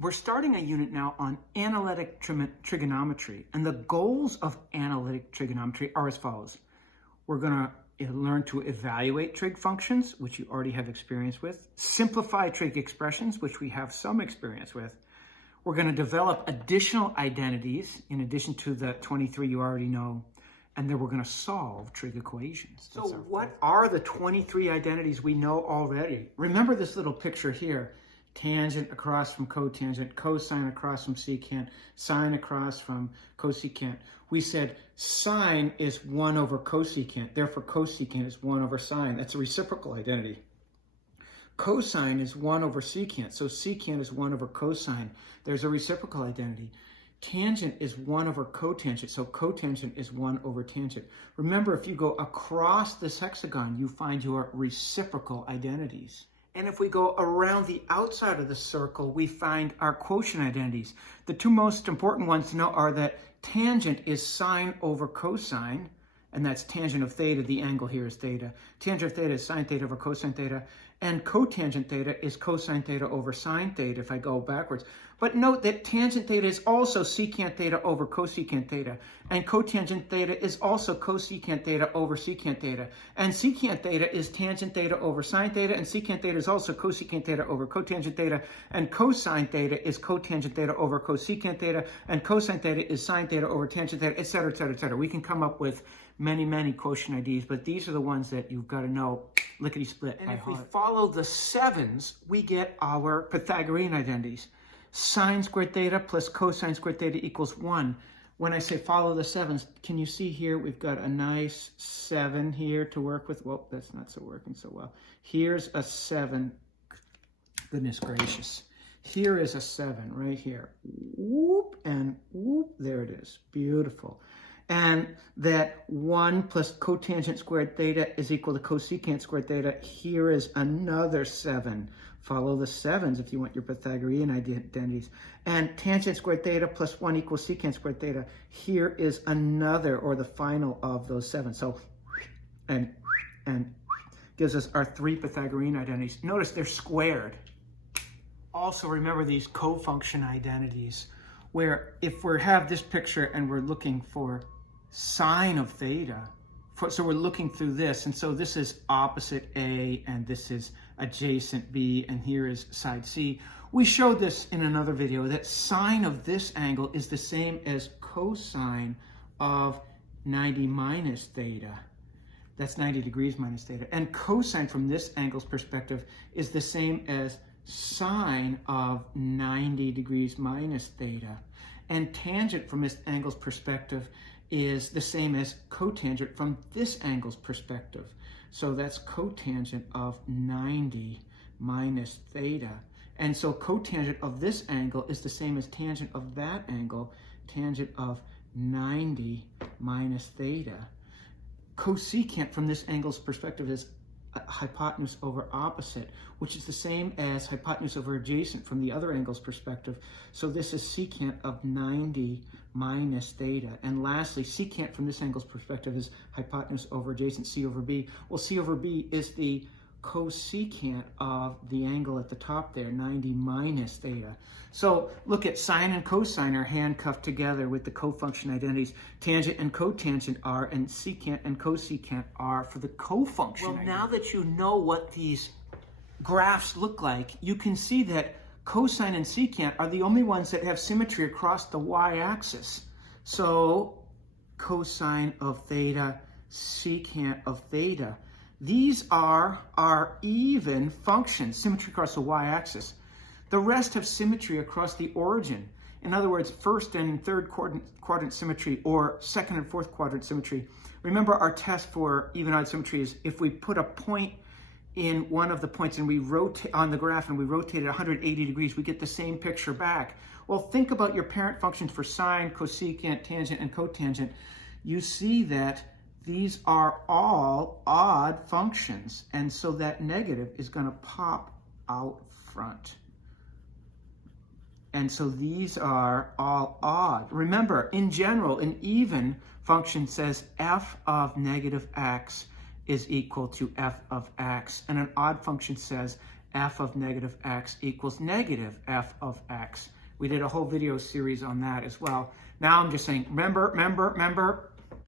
We're starting a unit now on analytic trigonometry, and the goals of analytic trigonometry are as follows. We're going to learn to evaluate trig functions, which you already have experience with, simplify trig expressions, which we have some experience with. We're going to develop additional identities in addition to the 23 you already know, and then we're going to solve trig equations. So what are the 23 identities we know already? Remember this little picture here. Tangent across from cotangent, cosine across from secant, sine across from cosecant. We said sine is 1 over cosecant, therefore cosecant is 1 over sine. That's a reciprocal identity. Cosine is 1 over secant, so secant is 1 over cosine. There's a reciprocal identity. Tangent is 1 over cotangent, so cotangent is 1 over tangent. Remember, if you go across this hexagon, you find your reciprocal identities. And if we go around the outside of the circle, we find our quotient identities. The two most important ones to know are that tangent is sine over cosine, and that's tangent of theta. The angle here is theta. Tangent of theta is sine theta over cosine theta, and cotangent theta is cosine theta over sine theta if I go backwards. But note that tangent theta is also secant theta over cosecant theta, and cotangent theta is also cosecant theta over secant theta, and secant theta is tangent theta over sine theta, and secant theta is also cosecant theta over cotangent theta, and cosine theta is cotangent theta over cosecant theta, and cosine theta is sine theta over tangent theta, etc., etc., etc. We can come up with many quotient IDs, but these are the ones that you've got to know lickety-split by heart. And if we follow the sevens, we get our Pythagorean identities. Sine squared theta plus cosine squared theta equals 1. When I say follow the sevens, can you see here we've got a nice 7 here to work with? Well, that's not so working so well. Here's a 7. Goodness gracious. Here is a 7 right here. Whoop and whoop. There it is. Beautiful. And that 1 plus cotangent squared theta is equal to cosecant squared theta. Here is another 7. Follow the sevens if you want your Pythagorean identities. And tangent squared theta plus 1 equals secant squared theta. Here is another, or the final of those 7. So, and gives us our 3 Pythagorean identities. Notice they're squared. Also remember these cofunction identities, where if we have this picture and we're looking for sine of theta, so we're looking through this, and so this is opposite A, and this is adjacent B, and here is side C. We showed this in another video, that sine of this angle is the same as cosine of 90 minus theta. That's 90 degrees minus theta. And cosine from this angle's perspective is the same as sine of 90 degrees minus theta. And tangent from this angle's perspective is the same as cotangent from this angle's perspective. So that's cotangent of 90 minus theta. And so cotangent of this angle is the same as tangent of that angle, tangent of 90 minus theta. Cosecant from this angle's perspective is hypotenuse over opposite, which is the same as hypotenuse over adjacent from the other angle's perspective. So this is secant of 90 minus theta. And lastly, secant from this angle's perspective is hypotenuse over adjacent, C over B. Well, C over B is the cosecant of the angle at the top there, 90 minus theta. So look at sine and cosine are handcuffed together with the cofunction identities. Tangent and cotangent are, and secant and cosecant are for the cofunction. Well, now that you know what these graphs look like, you can see that cosine and secant are the only ones that have symmetry across the y-axis. So cosine of theta, secant of theta. These are our even functions, symmetry across the y-axis. The rest have symmetry across the origin. In other words, first and third quadrant symmetry, or second and fourth quadrant symmetry. Remember, our test for even-odd symmetry is if we put a point in one of the points and we rotate on the graph and we rotate it 180 degrees, we get the same picture back. Well, think about your parent functions for sine, cosecant, tangent, and cotangent. You see that these are all odd functions, and so that negative is going to pop out front. And so these are all odd. Remember, in general, an even function says f of negative x is equal to f of x, and an odd function says f of negative x equals negative f of x. We did a whole video series on that as well. Now I'm just saying, remember,